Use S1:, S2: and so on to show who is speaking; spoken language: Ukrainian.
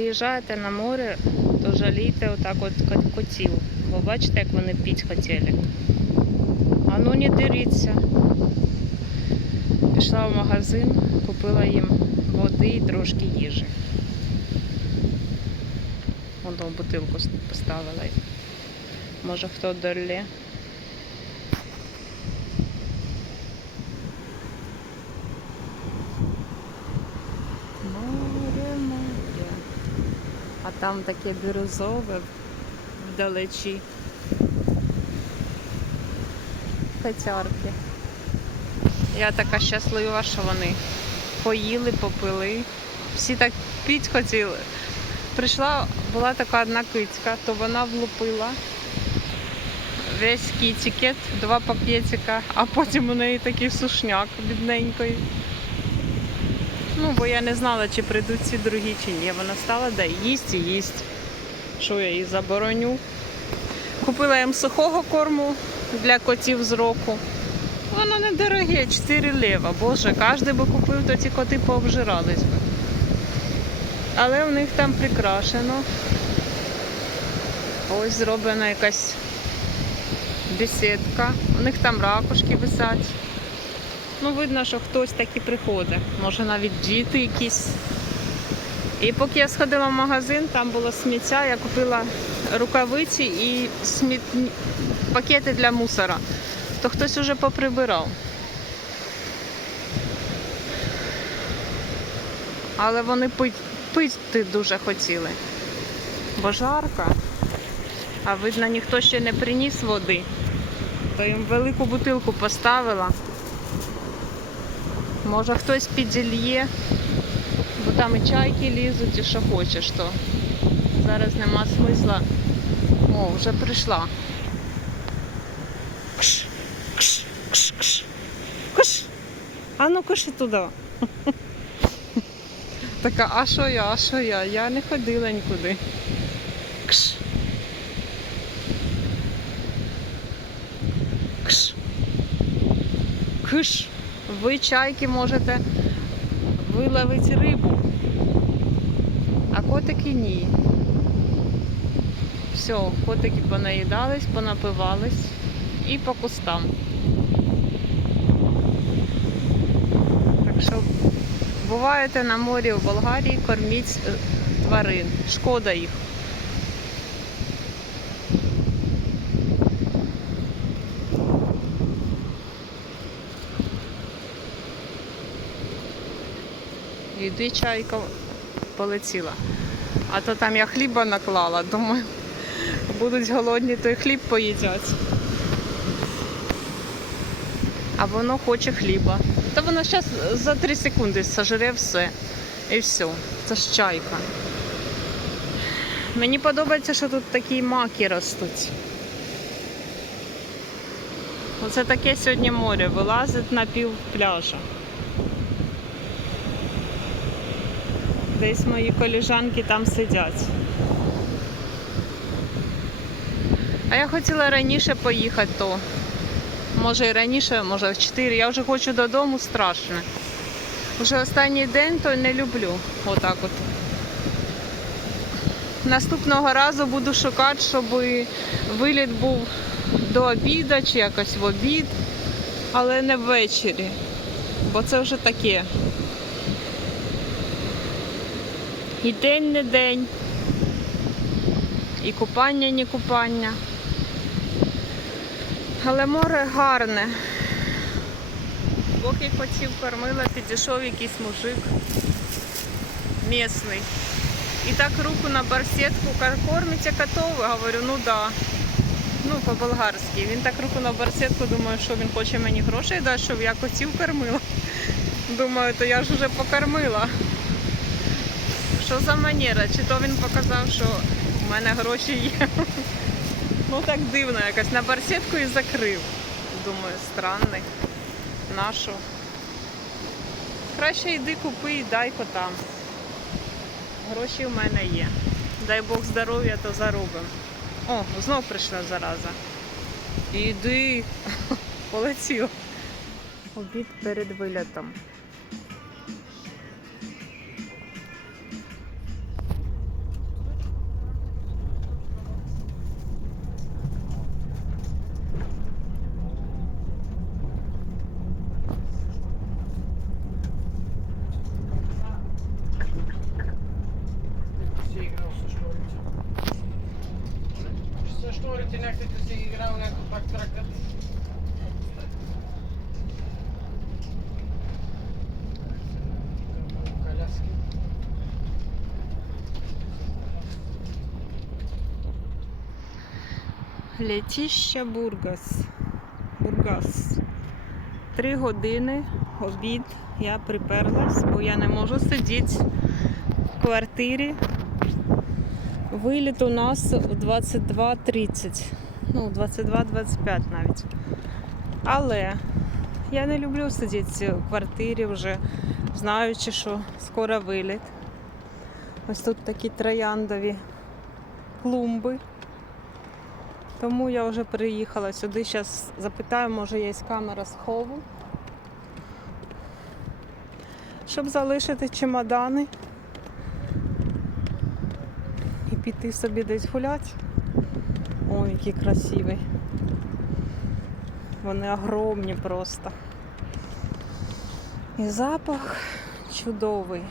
S1: приїжджаєте на море, то жалійте отак от котів. Бо бачите, як вони піть хотіли. А ну не дивіться. Пішла в магазин, купила їм води і трошки їжі. Воно бутилку поставила. Може хто долє. Море, море. А там таке бірюзове вдалечі. Котярки. Я така щаслива, що вони поїли, попили. Всі так піть хотіли. Прийшла, була така одна кицька, то вона влупила весь кітикет, два пакетика, а потім у неї такий сушняк бідненький. Ну, бо я не знала, чи прийдуть ці другі, чи ні. Вона стала, да, їсть і їсть. Що я їй забороню. Купила їм сухого корму для котів з року. Воно недороге, 4 лева. Боже, кожен би купив, то ці коти пообжирались би. Але у них там прикрашено. Ось зроблена якась бесідка. У них там ракушки висять. Ну, видно, що хтось таки приходить. Може навіть діти якісь. І поки я сходила в магазин, там було сміття, я купила рукавиці і сміт... пакети для мусора. То хтось уже поприбирав. Але вони пити дуже хотіли. Бо жарко. А видно, ніхто ще не приніс води. То їм велику бутилку поставила. Може хтось підільє, бо там і чайки лізуть, і що хочеш, то зараз нема смисла. О, вже прийшла. Кш, кш, кш, кш. Кш. А ну коши туди. Така, а що я, а що я? Я не ходила нікуди. Кш. Кш. Кш. Ви чайки можете виловити рибу, а котики ні. Все, котики понаїдались, понапивались і по кустам. Так що буваєте на морі в Болгарії, корміть е, тварин. Шкода їх. Іди чайка полетіла. А то там я хліба наклала, думаю, будуть голодні, то й хліб поїдять. А воно хоче хліба. Та воно зараз за 3 секунди сожре все. І все. Це ж чайка. Мені подобається, що тут такі маки ростуть. Оце таке сьогодні море вилазить на пів пляжа. Десь мої коліжанки там сидять. А я хотіла раніше поїхати, то може і раніше, може в 4. Я вже хочу додому страшно. Вже останній день, то не люблю. Отак от. Наступного разу буду шукати, щоб виліт був до обіду чи якось в обід, але не ввечері. Бо це вже таке. І день не день, і купання не купання. Але море гарне. Поки котів кормила, підійшов якийсь мужик місний. І так руку на барсетку кормите котов? Говорю, ну да. Ну, по-болгарськи. Він так руку на барсетку, думаю, що він хоче мені грошей дати, щоб я котів кормила. Думаю, то я ж вже покормила. Що за манера? Чи то він показав, що в мене гроші є? Ну так дивно, якось на барсетку і закрив. Думаю, странний. Нашу. Краще йди купи і дай котам. Гроші в мене є. Дай Бог здоров'я, то заробимо. О, знов прийшла зараза. Іди. Полетів. Обід перед вильотом.
S2: Era una compactraca. Коляски.
S1: Летіща Бургас. Бургас. Три години обід. Я приперлась, бо я не можу сидіти в квартирі. Виліт у нас в 22.30. Ну, 22-25 навіть. Але я не люблю сидіти в квартирі вже, знаючи, що скоро виліт. Ось тут такі трояндові клумби. Тому я вже приїхала сюди. Зараз запитаю, може є камера схову. Щоб залишити чемодани і піти собі десь гуляти. Ой, який красивий. Вони огромні просто. І запах чудовий.